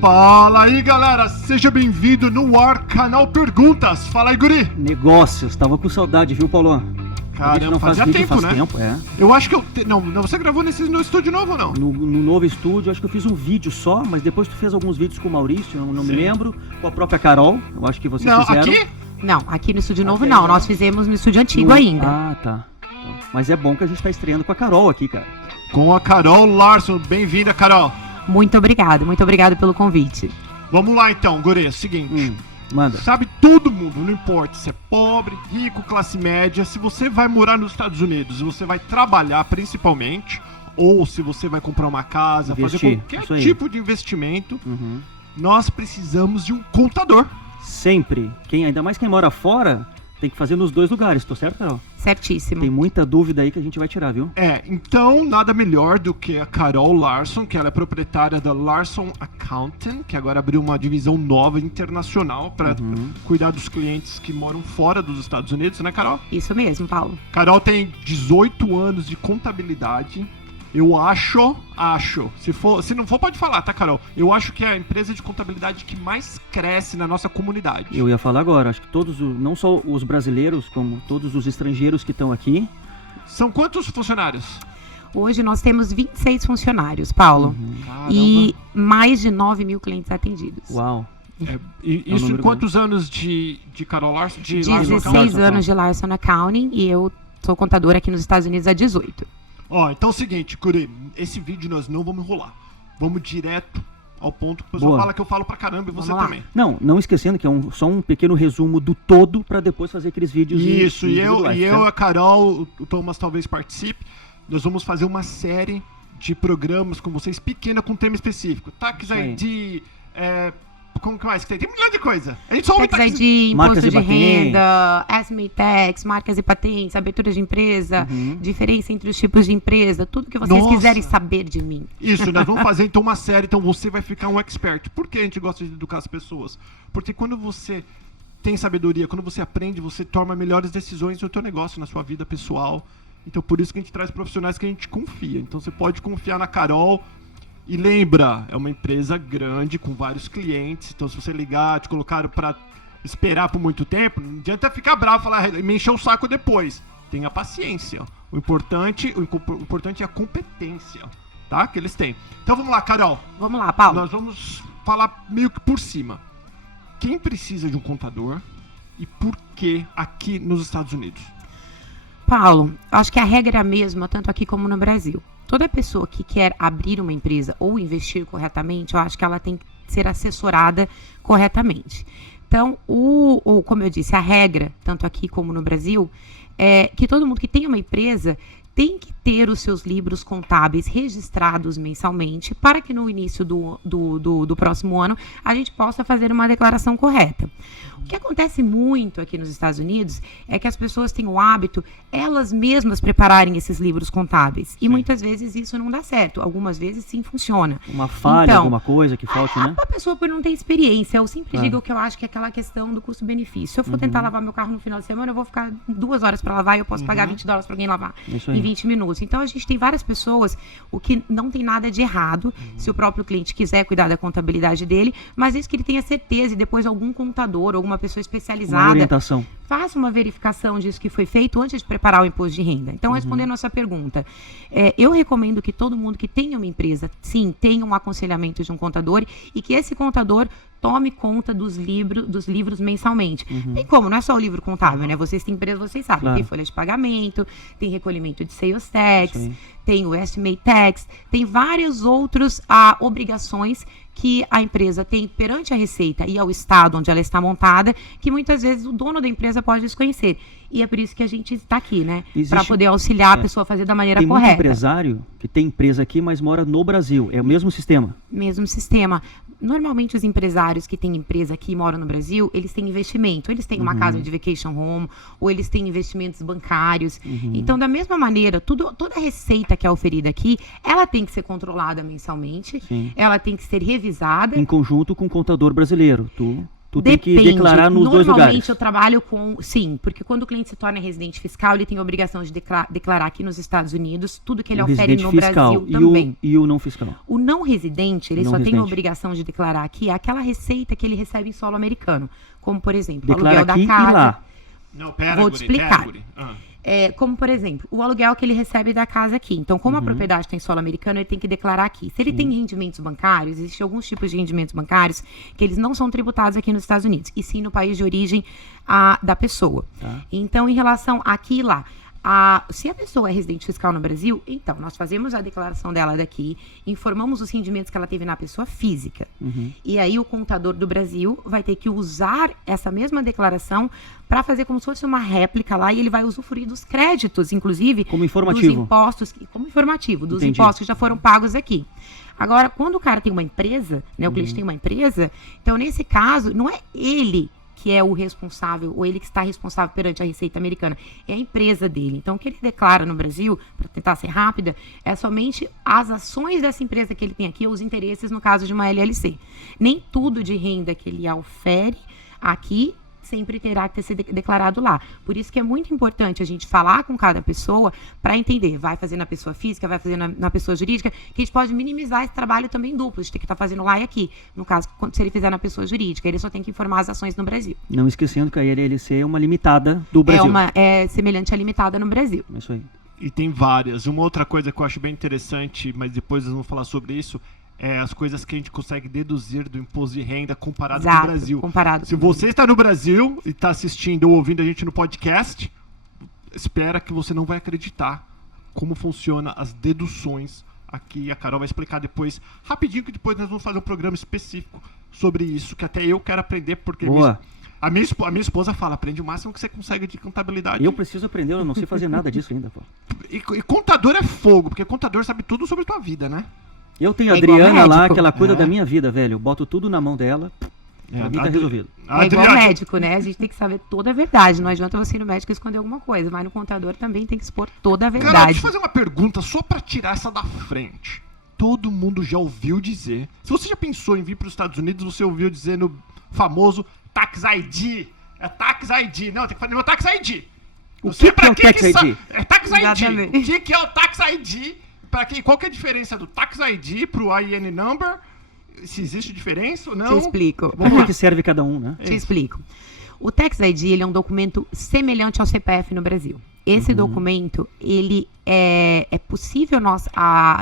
Fala aí, galera, seja bem-vindo no ar, canal Perguntas. Fala aí, guri. Negócios, tava com saudade, viu, Paulo? Caramba, fazia vídeo, tempo, né? É. Eu acho que Não, você gravou no estúdio novo ou não? No novo estúdio, acho que eu fiz um vídeo só, mas depois tu fez alguns vídeos com o Maurício, eu não me lembro, com a própria Carol, eu acho que vocês fizeram. Aqui? Não, aqui no estúdio novo não, nós fizemos no estúdio antigo ainda. Ah, tá. Mas é bom que a gente tá estreando com a Carol aqui, cara. Com a Carol Larson, bem-vinda, Carol. Muito obrigado pelo convite. Vamos lá então, guri, é o seguinte. Manda. Sabe todo mundo, não importa se é pobre, rico, classe média, se você vai morar nos Estados Unidos, se você vai trabalhar principalmente, ou se você vai comprar uma casa, fazer qualquer tipo de investimento, nós precisamos de um contador. Sempre. Ainda mais quem mora fora, tem que fazer nos dois lugares, tô certo, Carol? Certíssimo. Tem muita dúvida aí que a gente vai tirar, viu? Então nada melhor do que a Carol Larson, que ela é proprietária da Larson Accounting, que agora abriu uma divisão nova internacional para cuidar dos clientes que moram fora dos Estados Unidos, né, Carol? Isso mesmo, Paulo. Carol tem 18 anos de contabilidade. Eu acho, se não for pode falar, tá, Carol? Eu acho que é a empresa de contabilidade que mais cresce na nossa comunidade. Eu ia falar agora, acho que não só os brasileiros, como todos os estrangeiros que estão aqui. Ssão quantos funcionários? Hoje nós temos 26 funcionários, Paulo, e mais de 9 mil clientes atendidos. Uau! Isso em quantos anos de Carol Larson? 16 anos de Larson Accounting, e eu sou contadora aqui nos Estados Unidos há 18. Então é o seguinte, Curi, esse vídeo nós não vamos enrolar. Vamos direto ao ponto que o pessoal fala que eu falo pra caramba e você também. Não esquecendo que é só um pequeno resumo do todo pra depois fazer aqueles vídeos. Isso, e eu, a Carol, o Thomas talvez participe. Nós vamos fazer uma série de programas com vocês pequena com tema específico. Tax ID, como que mais que tem? Tem um milhão de coisa. A gente só ouve Tax ID, imposto de renda, estimate tax, marcas e patentes, abertura de empresa, diferença entre os tipos de empresa, tudo que vocês quiserem saber de mim. Isso, nós vamos fazer então uma série, então você vai ficar um expert. Por que a gente gosta de educar as pessoas? Porque quando você tem sabedoria, quando você aprende, você toma melhores decisões no teu negócio, na sua vida pessoal. Então por isso que a gente traz profissionais que a gente confia. Então você pode confiar na Carol. E lembra, é uma empresa grande, com vários clientes, então se você ligar, te colocaram para esperar por muito tempo, não adianta ficar bravo e falar, me encher o saco depois. Tenha paciência. O importante é a competência, tá? Que eles têm. Então vamos lá, Carol. Vamos lá, Paulo. Nós vamos falar meio que por cima. Quem precisa de um contador e por que aqui nos Estados Unidos? Paulo, acho que a regra é a mesma, tanto aqui como no Brasil. Toda pessoa que quer abrir uma empresa ou investir corretamente, eu acho que ela tem que ser assessorada corretamente. Então, como eu disse, a regra, tanto aqui como no Brasil, é que todo mundo que tem uma empresa tem que ter os seus livros contábeis registrados mensalmente para que no início do próximo ano a gente possa fazer uma declaração correta. O que acontece muito aqui nos Estados Unidos é que as pessoas têm o hábito, elas mesmas prepararem esses livros contábeis. E muitas vezes isso não dá certo. Algumas vezes sim funciona. Uma falha, alguma coisa que falte, né? A pessoa por não ter experiência. Eu sempre digo que eu acho que é aquela questão do custo-benefício. Se eu for tentar lavar meu carro no final de semana, eu vou ficar 2 horas para lavar e eu posso pagar $20 para alguém lavar em 20 minutos. Então a gente tem várias pessoas, o que não tem nada de errado, se o próprio cliente quiser cuidar da contabilidade dele, mas isso que ele tenha certeza e depois algum contador, alguma pessoa especializada, uma orientação, faça uma verificação disso que foi feito antes de preparar o imposto de renda. Então, respondendo a sua pergunta, eu recomendo que todo mundo que tenha uma empresa, sim, tenha um aconselhamento de um contador e que esse contador tome conta dos livros mensalmente. Tem como, não é só o livro contábil, né? Vocês têm empresa, vocês sabem. Tem folha de pagamento, tem recolhimento de sales tax, tem o estimate tax, tem várias outras obrigações que a empresa tem perante a Receita e ao estado onde ela está montada, que muitas vezes o dono da empresa pode desconhecer. E é por isso que a gente está aqui, né? Para poder auxiliar a pessoa a fazer da maneira correta. Tem muito empresário que tem empresa aqui, mas mora no Brasil. É o mesmo sistema? Mesmo sistema. Normalmente os empresários que têm empresa aqui e moram no Brasil, eles têm investimento. Eles têm uma casa de vacation home, ou eles têm investimentos bancários. Então, da mesma maneira, toda a receita que é oferida aqui, ela tem que ser controlada mensalmente. Ela tem que ser revisada. Em conjunto com o contador brasileiro. Tu tem que declarar nos dois lugares. Normalmente eu trabalho com... Sim, porque quando o cliente se torna residente fiscal, ele tem a obrigação de declarar aqui nos Estados Unidos tudo que ele ofere no Brasil também. E o não fiscal? O não residente, ele só tem a obrigação de declarar aqui aquela receita que ele recebe em solo americano. Como, por exemplo, o aluguel da casa. E lá. Não, pera, Vou te explicar. Guri. Como, por exemplo, o aluguel que ele recebe da casa aqui. Então, como a propriedade tem solo americano, ele tem que declarar aqui. Se ele tem rendimentos bancários, existem alguns tipos de rendimentos bancários que eles não são tributados aqui nos Estados Unidos, e sim no país de origem da pessoa. Tá. Então, em relação aqui e lá, se a pessoa é residente fiscal no Brasil, então, nós fazemos a declaração dela daqui, informamos os rendimentos que ela teve na pessoa física. E aí o contador do Brasil vai ter que usar essa mesma declaração para fazer como se fosse uma réplica lá, e ele vai usufruir dos créditos, inclusive, como informativo. Dos impostos, como informativo, dos impostos que já foram pagos aqui. Agora, quando o cara tem uma empresa, né, o cliente tem uma empresa, então, nesse caso, não é ele que é o responsável, ou ele que está responsável perante a Receita Americana, é a empresa dele. Então, o que ele declara no Brasil, para tentar ser rápida, é somente as ações dessa empresa que ele tem aqui, ou os interesses no caso de uma LLC. Nem tudo de renda que ele ofere aqui sempre terá que ter sido declarado lá. Por isso que é muito importante a gente falar com cada pessoa para entender, vai fazer na pessoa física, vai fazer na pessoa jurídica, que a gente pode minimizar esse trabalho também duplo, de ter que estar fazendo lá e aqui. No caso, se ele fizer na pessoa jurídica, ele só tem que informar as ações no Brasil. Não esquecendo que a LLC é uma limitada do Brasil. É semelhante à limitada no Brasil. É isso aí. E tem várias. Uma outra coisa que eu acho bem interessante, mas depois nós vamos falar sobre isso, as coisas que a gente consegue deduzir do imposto de renda comparado com o Brasil. Se você está no Brasil e está assistindo ou ouvindo a gente no podcast, espera que você não vai acreditar como funciona as deduções aqui. A Carol vai explicar depois, rapidinho, que depois nós vamos fazer um programa específico sobre isso, que até eu quero aprender, porque a minha esposa fala, aprende o máximo que você consegue de contabilidade. Eu preciso aprender, eu não sei fazer nada disso ainda, pô. E contador é fogo, porque contador sabe tudo sobre a tua vida, né? Eu tenho a Adriana lá, que ela cuida da minha vida, velho. Eu boto tudo na mão dela, pra mim tá resolvido. É igual médico, né? A gente tem que saber toda a verdade. Não adianta você ir no médico esconder alguma coisa, mas no contador também tem que expor toda a verdade. Cara, deixa eu fazer uma pergunta só pra tirar essa da frente. Todo mundo já ouviu dizer, se você já pensou em vir para os Estados Unidos, você ouviu dizer no famoso Tax ID. É Tax ID. Não, tem que fazer meu Tax ID. O que é o Tax ID? É Tax ID. O que é o Tax ID? Qual que é a diferença do Tax ID pro IN Number? Se existe diferença ou não? Te explico. Vamos ver que serve cada um, né? Te explico. O Tax ID, ele é um documento semelhante ao CPF no Brasil. Esse documento, ele é possível nós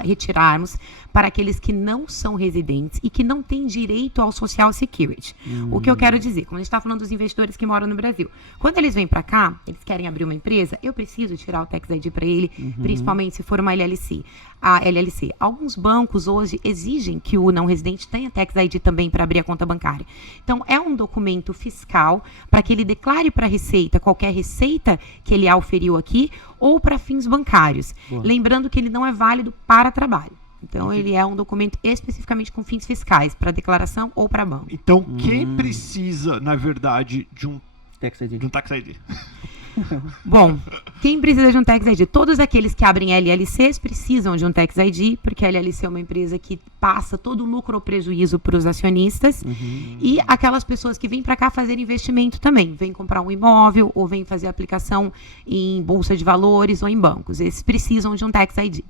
retirarmos para aqueles que não são residentes e que não têm direito ao Social Security. O que eu quero dizer, como a gente está falando dos investidores que moram no Brasil, quando eles vêm para cá, eles querem abrir uma empresa, eu preciso tirar o Tax ID para ele, principalmente se for uma LLC. Alguns bancos hoje exigem que o não residente tenha Tax ID também para abrir a conta bancária. Então, é um documento fiscal para que ele declare para a Receita qualquer receita que ele auferiu aqui ou para fins bancários. Boa. Lembrando que ele não é válido para trabalho. Então, ele é um documento especificamente com fins fiscais, para declaração ou para banco. Então, quem precisa, na verdade, de um Tax ID? Bom, quem precisa de um Tax ID? Todos aqueles que abrem LLCs precisam de um Tax ID, porque a LLC é uma empresa que passa todo o lucro ou prejuízo para os acionistas. E aquelas pessoas que vêm para cá fazer investimento também. Vêm comprar um imóvel ou vêm fazer aplicação em bolsa de valores ou em bancos. Esses precisam de um Tax ID.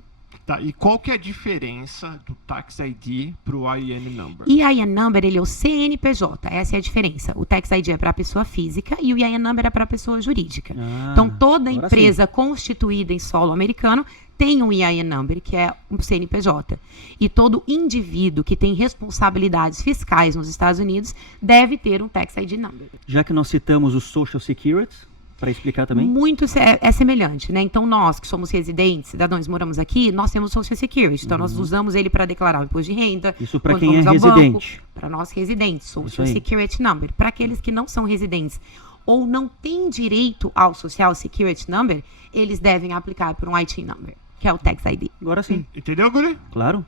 Tá, e qual que é a diferença do Tax ID para o IN Number? E IN Number, ele é o CNPJ, essa é a diferença. O Tax ID é para a pessoa física e o IN Number é para a pessoa jurídica. Então, toda empresa constituída em solo americano tem um IN Number, que é um CNPJ. E todo indivíduo que tem responsabilidades fiscais nos Estados Unidos deve ter um Tax ID Number. Já que nós citamos o Social Security, para explicar também? Muito é semelhante, né? Então, nós que somos residentes, cidadãos, moramos aqui, nós temos Social Security. Então, nós usamos ele para declarar o imposto de renda. Isso para quem é residente. Para nós residentes, Social Security Number. Para aqueles que não são residentes ou não têm direito ao Social Security Number, eles devem aplicar por um IT Number, que é o Tax ID. Agora sim. Entendeu, Guri? Claro.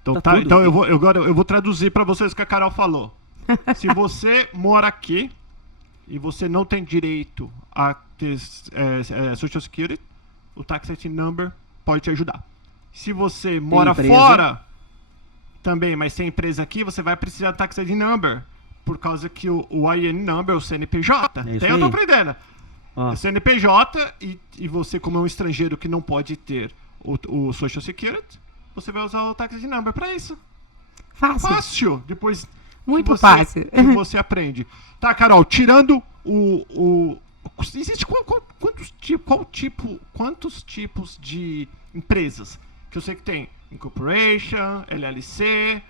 Então eu vou traduzir para vocês o que a Carol falou. Se você mora aqui e você não tem direito a ter Social Security, o Tax ID Number pode te ajudar. Se você mora fora também, mas tem empresa aqui, você vai precisar do Tax ID Number por causa que o IN number é o CNPJ. É isso Até eu tô aí. aprendendo. Ó. É CNPJ e você, como é um estrangeiro que não pode ter o Social Security, você vai usar o tax number pra isso. Fácil. Fácil. Depois Muito que você, fácil. que você aprende. Tá, Carol, tirando existe quantos tipos de empresas? Que eu sei que tem Incorporation, LLC,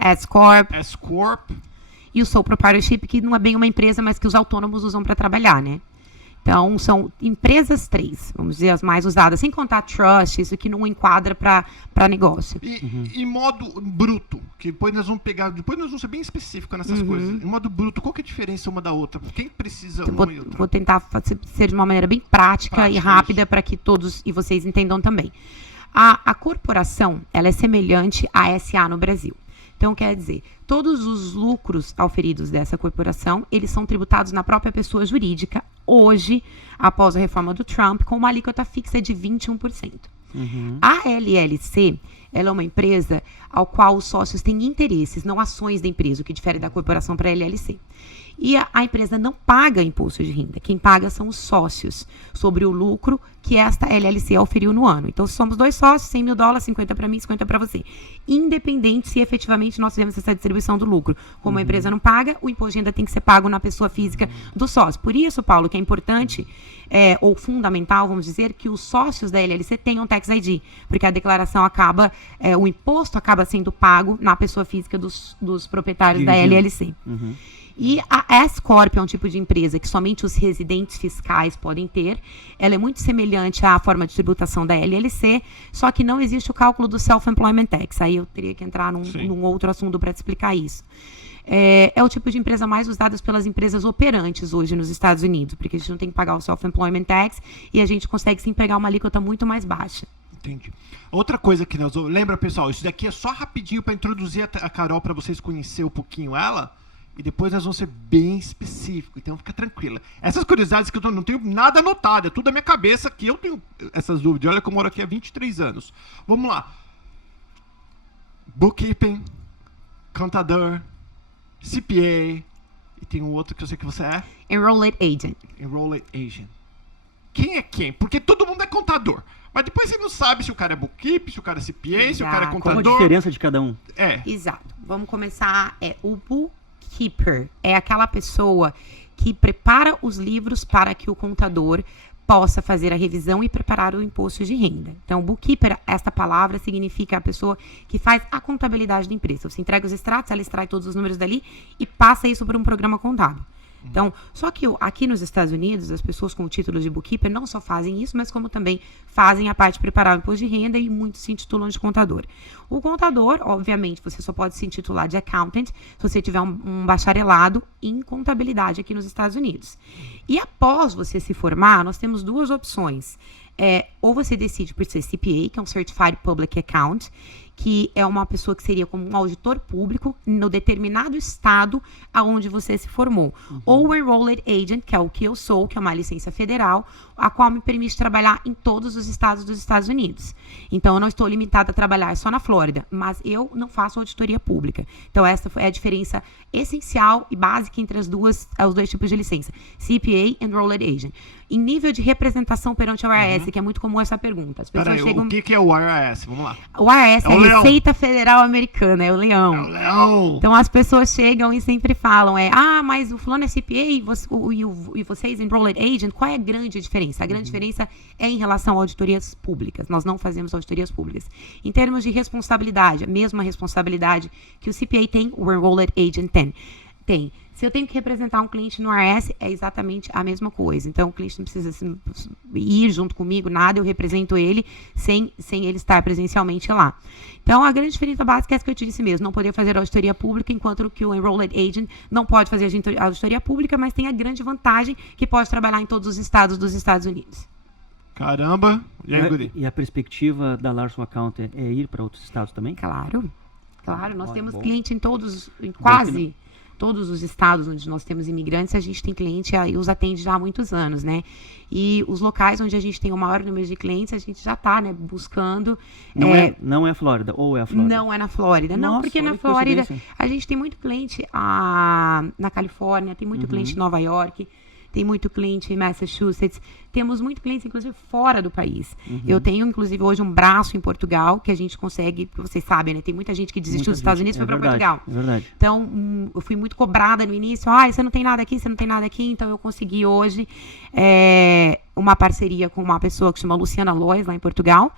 S-Corp S-Corp. e o Sole Proprietorship, que não é bem uma empresa, mas que os autônomos usam para trabalhar, né? Então, são empresas 3, vamos dizer, as mais usadas, sem contar trust, isso que não enquadra para negócio. E modo bruto, que depois nós vamos pegar, depois nós vamos ser bem específicos nessas coisas. Em modo bruto, qual que é a diferença uma da outra? Quem precisa uma e outra? Vou tentar ser de uma maneira bem prática e rápida isso. para que todos e vocês entendam também. A corporação, ela é semelhante à SA no Brasil. Então, quer dizer, todos os lucros auferidos dessa corporação, eles são tributados na própria pessoa jurídica, hoje, após a reforma do Trump, com uma alíquota fixa de 21%. A LLC, ela é uma empresa ao qual os sócios têm interesses, não ações da empresa, o que difere da corporação para a LLC. E a empresa não paga imposto de renda. Quem paga são os sócios sobre o lucro que esta LLC auferiu no ano. Então, se somos 2 sócios, $100 mil, 50 para mim, 50 para você. Independente se efetivamente nós tivemos essa distribuição do lucro. Como a empresa não paga, o imposto de renda tem que ser pago na pessoa física do sócio. Por isso, Paulo, que é importante ou fundamental, vamos dizer, que os sócios da LLC tenham Tax ID. Porque a declaração acaba, o imposto acaba sendo pago na pessoa física dos proprietários da LLC. E a S-Corp é um tipo de empresa que somente os residentes fiscais podem ter. Ela é muito semelhante à forma de tributação da LLC, só que não existe o cálculo do Self-Employment Tax. Aí eu teria que entrar num outro assunto para te explicar isso. É o tipo de empresa mais usada pelas empresas operantes hoje nos Estados Unidos, porque a gente não tem que pagar o Self-Employment Tax e a gente consegue sim pegar uma alíquota muito mais baixa. Entendi. Outra coisa que nós... Lembra, pessoal, isso daqui é só rapidinho para introduzir a Carol, para vocês conhecerem um pouquinho ela. E depois nós vamos ser bem específicos, então fica tranquila. Essas curiosidades que eu não tenho nada anotado, é tudo da minha cabeça que eu tenho essas dúvidas. Olha que eu moro aqui há 23 anos. Vamos lá. Bookkeeping, contador, CPA, e tem um outro que eu sei que você é. Enrolled Agent. Enrolled Agent. Quem é quem? Porque todo mundo é contador. Mas depois você não sabe se o cara é bookkeeper, se o cara é CPA, se o cara é contador. Qual a diferença de cada um? Exato. Vamos começar. O bookkeeper é aquela pessoa que prepara os livros para que o contador possa fazer a revisão e preparar o imposto de renda. Então, bookkeeper, esta palavra significa a pessoa que faz a contabilidade da empresa. Você entrega os extratos, ela extrai todos os números dali e passa isso para um programa contábil. Então, só que aqui nos Estados Unidos, as pessoas com o título de bookkeeper não só fazem isso, mas como também fazem a parte de preparar o imposto de renda e muitos se intitulam de contador. O contador, obviamente, você só pode se intitular de accountant se você tiver um bacharelado em contabilidade aqui nos Estados Unidos. E após você se formar, nós temos 2 opções. Ou você decide por ser CPA, que é um Certified Public Account, que é uma pessoa que seria como um auditor público no determinado estado aonde você se formou. Ou o Enrolled Agent, que é o que eu sou, que é uma licença federal, a qual me permite trabalhar em todos os estados dos Estados Unidos. Então, eu não estou limitada a trabalhar só na Flórida, mas eu não faço auditoria pública. Então, essa é a diferença essencial e básica entre os 2 tipos de licença, CPA e Enrolled Agent. Em nível de representação perante o IRS, que é muito comum essa pergunta. As pessoas chegam... O que é o IRS? Vamos lá. O IRS é a leão. Receita Federal Americana, é o leão. É o leão. Então as pessoas chegam e sempre falam, mas o fulano é CPA e vocês, Enrolled Agent, qual é a grande diferença? A grande diferença é em relação a auditorias públicas. Nós não fazemos auditorias públicas. Em termos de responsabilidade, a mesma responsabilidade que o CPA tem, o Enrolled Agent tem. Se eu tenho que representar um cliente no IRS, é exatamente a mesma coisa. Então, o cliente não precisa ir junto comigo, nada, eu represento ele sem ele estar presencialmente lá. Então, a grande diferença básica é essa que eu te disse mesmo, não poder fazer auditoria pública, enquanto que o Enrolled Agent não pode fazer auditoria pública, mas tem a grande vantagem que pode trabalhar em todos os estados dos Estados Unidos. Caramba! E aí, Guri? E a perspectiva da Larson Account é ir para outros estados também? Claro, nós temos cliente em quase todos os estados onde nós temos imigrantes, a gente tem cliente e os atende já há muitos anos, né? E os locais onde a gente tem o maior número de clientes, a gente já está, né, buscando... Não é a Flórida, ou é a Flórida? Não é na Flórida. Não, Nossa, porque na olha que Flórida coincidência. a gente tem muito cliente na Califórnia, tem muito cliente em Nova York, tem muito cliente em Massachusetts, temos muito clientes, inclusive, fora do país. Eu tenho, inclusive, hoje um braço em Portugal, que a gente consegue, porque vocês sabem, né? Tem muita gente que desistiu dos Estados Unidos e foi para Portugal. É verdade. Então, eu fui muito cobrada no início. Você não tem nada aqui, você não tem nada aqui. Então, eu consegui hoje uma parceria com uma pessoa que se chama Luciana Lois, lá em Portugal.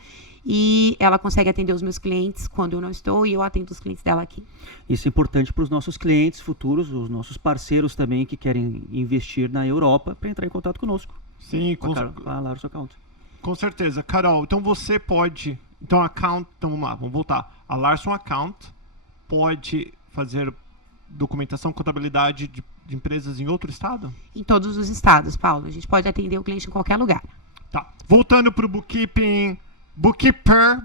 E ela consegue atender os meus clientes quando eu não estou e eu atendo os clientes dela aqui. Isso é importante para os nossos clientes futuros, os nossos parceiros também que querem investir na Europa, para entrar em contato conosco. Sim, Com a Larson Account. com certeza. Carol, então você pode... Então, vamos lá, vamos voltar. A Larson Account pode fazer documentação, contabilidade de empresas em outro estado? Em todos os estados, Paulo. A gente pode atender o cliente em qualquer lugar. Tá. Voltando para o bookkeeping, bookkeeper,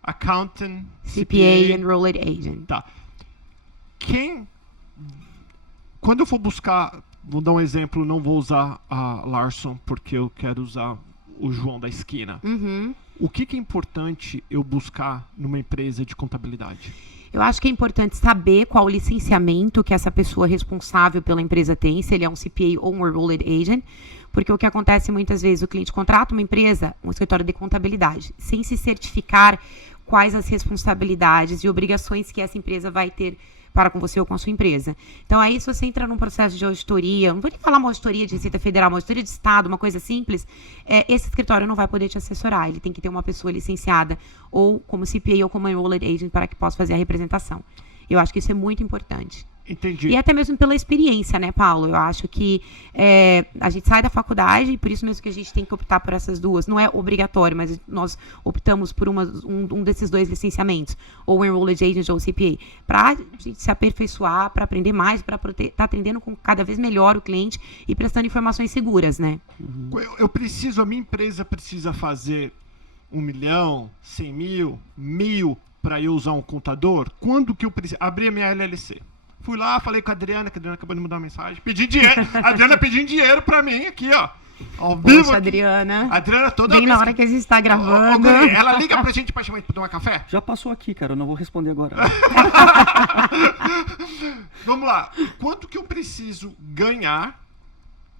accountant, CPA, Enrolled Agent. Tá. Quando eu for buscar, vou dar um exemplo, não vou usar a Larson porque eu quero usar o João da esquina. O que é importante eu buscar numa empresa de contabilidade? Eu acho que é importante saber qual o licenciamento que essa pessoa responsável pela empresa tem, se ele é um CPA ou um Enrolled Agent, porque o que acontece muitas vezes, o cliente contrata uma empresa, um escritório de contabilidade, sem se certificar quais as responsabilidades e obrigações que essa empresa vai ter para com você ou com a sua empresa. Então, aí, se você entra num processo de auditoria, não vou nem falar uma auditoria de Receita Federal, uma auditoria de Estado, uma coisa simples, esse escritório não vai poder te assessorar. Ele tem que ter uma pessoa licenciada, ou como CPA ou como Enrolled Agent, para que possa fazer a representação. Eu acho que isso é muito importante. Entendi. E até mesmo pela experiência, né, Paulo? Eu acho que a gente sai da faculdade, e por isso mesmo que a gente tem que optar por essas duas. Não é obrigatório, mas nós optamos por um desses dois licenciamentos, ou Enrolled Agent ou CPA, para a gente se aperfeiçoar, para aprender mais, para estar atendendo cada vez melhor o cliente e prestando informações seguras, né? A minha empresa precisa fazer 1 milhão, 100 mil, 1.000 para eu usar um contador? Quando que eu preciso? Abrir a minha LLC. Fui lá, falei com a Adriana acabou de mandar uma mensagem. Pedi dinheiro. A Adriana pedindo dinheiro pra mim aqui, ó. Ao vivo. Poxa, Adriana. Adriana toda bem vez na hora que a gente está gravando. Ela liga pra gente pra chamar pra tomar café? Já passou aqui, cara, eu não vou responder agora. Vamos lá. Quanto que eu preciso ganhar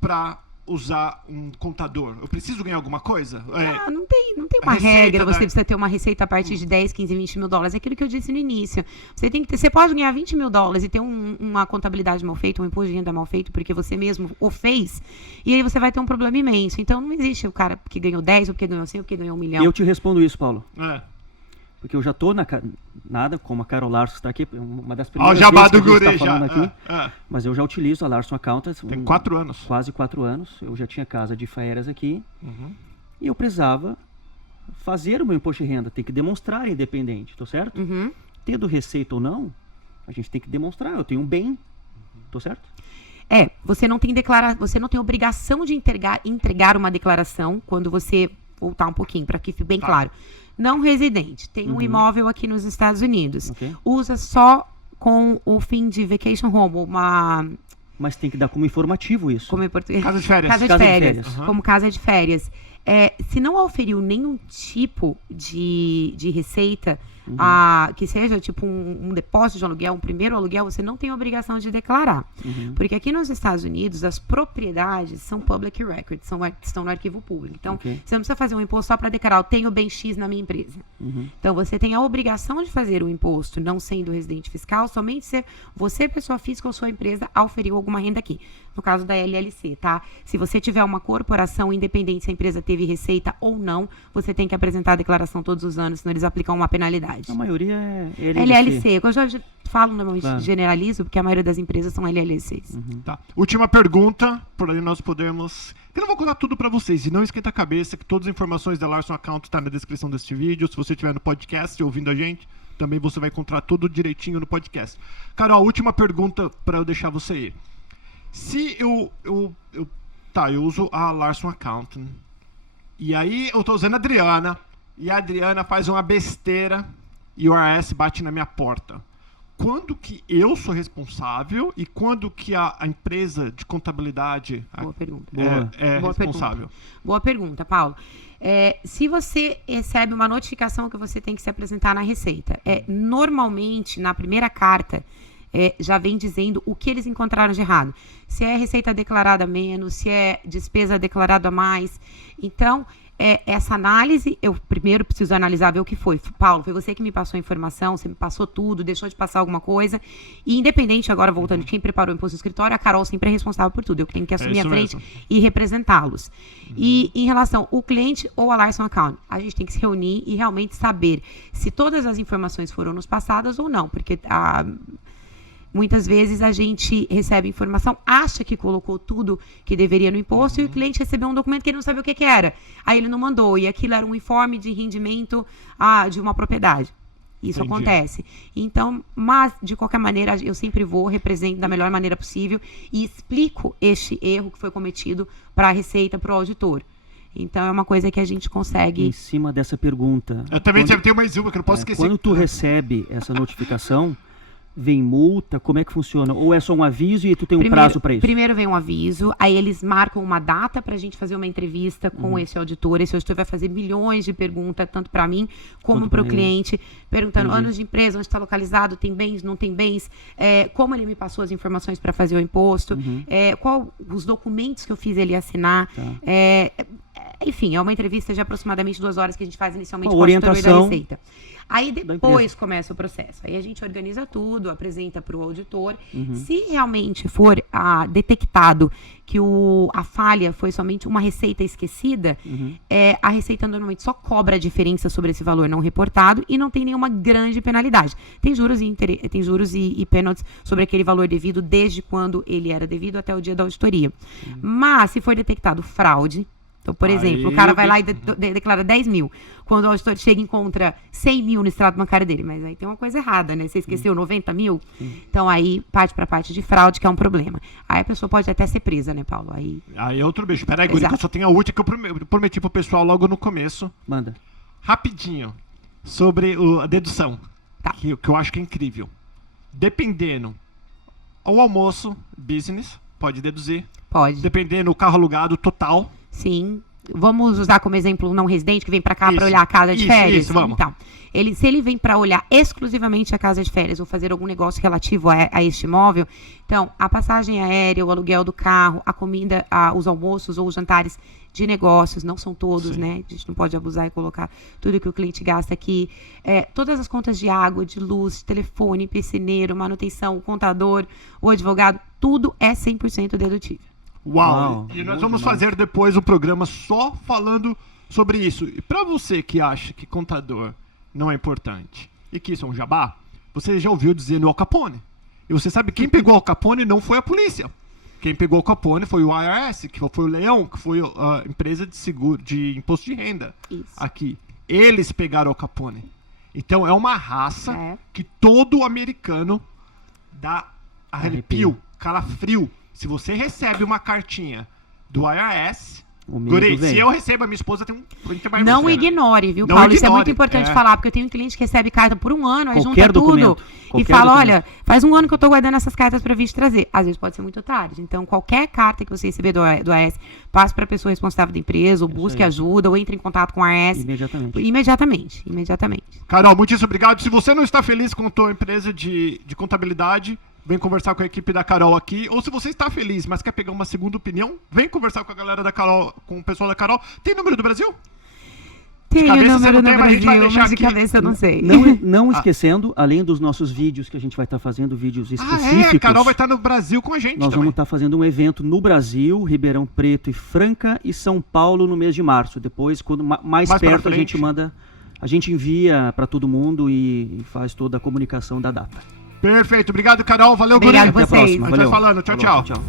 pra usar um contador? Eu preciso ganhar alguma coisa? Não tem uma regra, você precisa ter uma receita a partir de 10, 15, 20 mil dólares. É aquilo que eu disse no início. Você pode ganhar 20 mil dólares e ter uma contabilidade mal feita, um imposto de renda mal feito, porque você mesmo o fez, e aí você vai ter um problema imenso. Então não existe o cara que ganhou 10, ou que ganhou 100, ou que ganhou 1 milhão. Eu te respondo isso, Paulo. Porque eu já tô nada, como a Carol Larson está aqui, uma das primeiras vezes que a gente está falando aqui, mas eu já utilizo a Larson Account. Tem 4 anos. Quase 4 anos. Eu já tinha casa de férias aqui. E eu precisava fazer o meu imposto de renda, tem que demonstrar independente, tô certo? Tendo receita ou não, a gente tem que demonstrar, eu tenho um bem, tô certo? Você não tem obrigação de entregar uma declaração quando você voltar um pouquinho, para que fique bem claro. Não residente, tem um imóvel aqui nos Estados Unidos. Usa só com o fim de vacation home, Mas tem que dar como informativo isso. Como em português? Casa de férias. Casa de férias. Como casa de férias. Se não auferiu nenhum tipo de receita, que seja tipo um depósito de aluguel, um primeiro aluguel, você não tem obrigação de declarar. Porque aqui nos Estados Unidos, as propriedades são public records, estão no arquivo público. Então, você não precisa fazer um imposto só para declarar, eu tenho bem X na minha empresa. Então, você tem a obrigação de fazer o imposto, não sendo residente fiscal, somente se você, pessoa física ou sua empresa, auferiu alguma renda aqui. No caso da LLC, tá? Se você tiver uma corporação, independente se a empresa teve receita ou não, você tem que apresentar a declaração todos os anos, senão eles aplicam uma penalidade. A maioria é LLC. Eu já falo, normalmente generalizo, porque a maioria das empresas são LLCs. Tá. Última pergunta, por aí nós podemos... Eu não vou contar tudo para vocês, e não esquenta a cabeça que todas as informações da Larson Account estão na descrição deste vídeo. Se você estiver no podcast ouvindo a gente, também você vai encontrar tudo direitinho no podcast. Carol, última pergunta para eu deixar você ir. Se eu uso a Larson Account, e aí eu tô usando a Adriana, e a Adriana faz uma besteira e o IRS bate na minha porta. quando que eu sou responsável e quando que a empresa de contabilidade Boa pergunta. é Boa responsável? Boa pergunta, Paulo. Se você recebe uma notificação que você tem que se apresentar na Receita, normalmente, na primeira carta, já vem dizendo o que eles encontraram de errado. Se é receita declarada a menos, se é despesa declarada a mais. Então, essa análise, eu primeiro preciso analisar, ver o que foi. Paulo, foi você que me passou a informação, você me passou tudo, deixou de passar alguma coisa. E independente, agora voltando, quem preparou o imposto do escritório, a Carol sempre é responsável por tudo. Eu tenho que assumir a frente e representá-los. E em relação ao cliente ou a Larson Account, a gente tem que se reunir e realmente saber se todas as informações foram nos passadas ou não. Porque muitas vezes a gente recebe informação, acha que colocou tudo que deveria no imposto e o cliente recebeu um documento que ele não sabia o que era. Aí ele não mandou e aquilo era um informe de rendimento de uma propriedade. Isso acontece. Então, mas, de qualquer maneira, eu sempre represento da melhor maneira possível e explico este erro que foi cometido para a Receita, para o auditor. Então, é uma coisa que a gente consegue... Em cima dessa pergunta... Eu também tenho mais uma que eu não posso esquecer. Quando tu recebe essa notificação... Vem multa? Como é que funciona? Ou é só um aviso e tu tem um prazo para isso? Primeiro vem um aviso, aí eles marcam uma data para a gente fazer uma entrevista com esse auditor. Esse auditor vai fazer milhões de perguntas, tanto para mim como para o cliente, perguntando anos de empresa, onde está localizado, tem bens, não tem bens, como ele me passou as informações para fazer o imposto, qual os documentos que eu fiz ele assinar. Enfim, é uma entrevista de aproximadamente 2 horas que a gente faz inicialmente com o auditor da Receita. Aí depois começa o processo. Aí a gente organiza tudo, apresenta para o auditor. Se realmente for detectado que a falha foi somente uma receita esquecida, a Receita normalmente só cobra a diferença sobre esse valor não reportado e não tem nenhuma grande penalidade. Tem juros e pênaltis sobre aquele valor devido desde quando ele era devido até o dia da auditoria. Mas se for detectado fraude, então, por exemplo, o cara vai lá e declara 10 mil. Quando o auditor chega e encontra 100 mil no extrato bancário dele. Mas aí tem uma coisa errada, né? Você esqueceu 90 mil? Então, aí parte para a parte de fraude, que é um problema. Aí a pessoa pode até ser presa, né, Paulo? Aí é outro beijo. Peraí, Guri, que eu só tenho a última que eu prometi pro pessoal logo no começo. Manda. Rapidinho. Sobre a dedução. Tá. Que eu acho que é incrível. Dependendo, o almoço, business, pode deduzir. Pode. Dependendo, o carro alugado, total. Sim. Vamos usar como exemplo um não residente que vem para cá para olhar a casa de férias. Isso, vamos. Então, se ele vem para olhar exclusivamente a casa de férias ou fazer algum negócio relativo a este imóvel, então, a passagem aérea, o aluguel do carro, a comida, os almoços ou os jantares de negócios, não são todos, né? A gente não pode abusar e colocar tudo que o cliente gasta aqui. Todas as contas de água, de luz, de telefone, piscineiro, manutenção, o contador, o advogado, tudo é 100% dedutível. Uau! E nós vamos fazer depois um programa só falando sobre isso. E para você que acha que contador não é importante e que isso é um jabá, você já ouviu dizer no Al Capone. E você sabe quem pegou o Al Capone não foi a polícia. Quem pegou o Al Capone foi o IRS, que foi o Leão, que foi a empresa de seguro, de imposto de renda. Isso. Aqui. Eles pegaram o Al Capone. Então é uma raça que todo americano dá arrepio, calafrio. Se você recebe uma cartinha do IRS, Guri, se eu recebo, a minha esposa tem um printer. Não ignore, viu, Paulo? Isso é muito importante falar, porque eu tenho um cliente que recebe carta por um ano, aí junta tudo e fala, olha, faz um ano que eu tô guardando essas cartas para vir te trazer. Às vezes pode ser muito tarde. Então, qualquer carta que você receber do IRS, passe para a pessoa responsável da empresa, ou busque ajuda, ou entre em contato com a IRS. Imediatamente. Carol, muitíssimo obrigado. Se você não está feliz com a tua empresa de contabilidade, vem conversar com a equipe da Carol aqui. Ou se você está feliz, mas quer pegar uma segunda opinião, vem conversar com a galera da Carol, com o pessoal da Carol. Tem número do Brasil? Tem o número do Brasil, mas de cabeça eu não sei. Não esquecendo, além dos nossos vídeos, que a gente vai estar fazendo vídeos específicos. A Carol vai estar no Brasil com a gente. Nós vamos estar fazendo um evento no Brasil, Ribeirão Preto e Franca, e São Paulo no mês de março. Depois, quando mais perto, a gente envia para todo mundo e faz toda a comunicação da data. Perfeito, obrigado, Carol. Valeu, Guri. Obrigado a vocês. Até a próxima. A gente vai falando. Tchau, tchau.